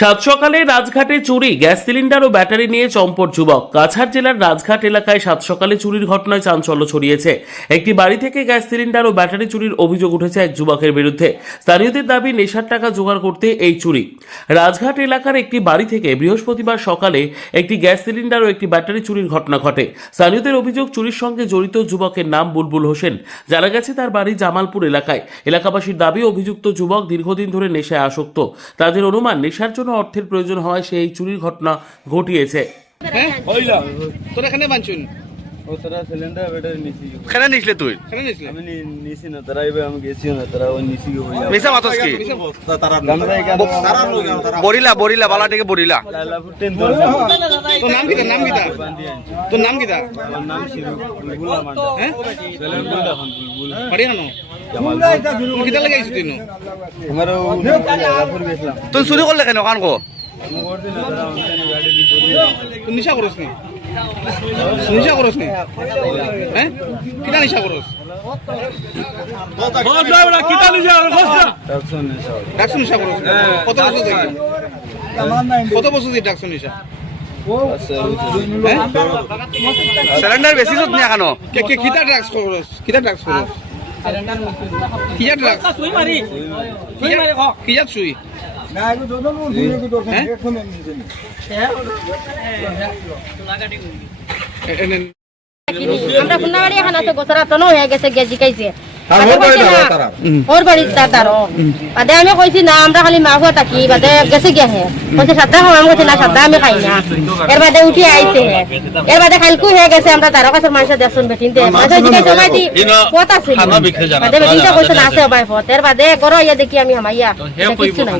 সাত সকালে রাজঘাটে চুরি, গ্যাস সিলিন্ডার ও ব্যাটারি নিয়ে চম্পট যুবক। কাছাড় জেলার রাজঘাট এলাকায় সাত সকালে চুরির ঘটনায় চাঞ্চল্য ছড়িয়েছে। একটি বাড়ি থেকে গ্যাস সিলিন্ডার ও ব্যাটারি চুরির অভিযোগ উঠেছে এক যুবকের বিরুদ্ধে। স্থানীয়দের দাবি নেশার টাকা জোগাড় করতে এই চুরি। রাজঘাট এলাকার একটি বাড়ি থেকে বৃহস্পতিবার সকালে একটি গ্যাস সিলিন্ডার ও একটি ব্যাটারি চুরির ঘটনা ঘটে। স্থানীয়দের অভিযোগ, চুরির সঙ্গে জড়িত যুবকের নাম বুলবুল হোসেন। জানা গেছে তার বাড়ি জামালপুর এলাকায়। এলাকাবাসীর দাবি, অভিযুক্ত যুবক দীর্ঘদিন ধরে নেশায় আসক্ত। তাদের অনুমান, নেশার জন্য অর্থের প্রয়োজন হওয়ায় সে এই চুরির ঘটনা ঘটিয়েছে। তোরা এখানে বানছুন ও তারা সিলিন্ডার ব্যাটারি নিছি কেন নিছলে তুই কেন নিছলে আমি নিছি না তারা এবে আমি গেছি না তারা ওই নিছি গো মিছা মাতস কি তারা গামরা এখানে বরিলা বরিলা বালা থেকে বরিলা লাইলাপুর টেন তোর নাম কি তোর নাম কি আমার নাম শিরু বুলবুল মান্ডা হ্যাঁ সিলিন্ডার এখন বুলবুল বাড়ি আনো তুই কিটা লাগাইছ তুই নো আমারও লাইলাপুর গেছিলাম তুই চুরি করলে কেন কান কো আমি করতে না তারা অনলাইনে গাড়ি দি দৌড়ি তুই নিশা করছ নি নিশা করছ নি হ্যাঁ কিটা নিশা করছ কিটা নিশা করছ ডাকছ নিশা করছ কত বছর থেকে কত বছর থেকে ডাকছ নিশা সিলিন্ডার বেশি যত নিয়া কেন কে কিটা ড্রাগস করছ কিটা ড্রাগস করছ কিটা ড্রাগস সুই মারি কিটা সুই না এগো দোদন মুই কি করছ দেখুন আমরা ফুনাবাড়ি এখন আছে গোসরা তো হয়ে গেছে গেজি খাইছে ওর বাড়ি দাদার বাদে আমি কইছি না আমরা খালি মা হুয়া থাকি বাদে গেছে গিয়া হে কইছে সাদা খাওয়া কইছে না সাদা আমি খাই না এর বাদে উঠি আইছে এর বাদে খালকু হয়ে গেছে আমরা তার কাছে মানুষ দেখুন বেটিন দে মাঝে দিকে জমা দি কথা ছিল বাদে বেটিনটা কইছে না আছে ভাই ফত এর বাদে গরো ইয়া দেখি আমি হামাইয়া কিছু নাই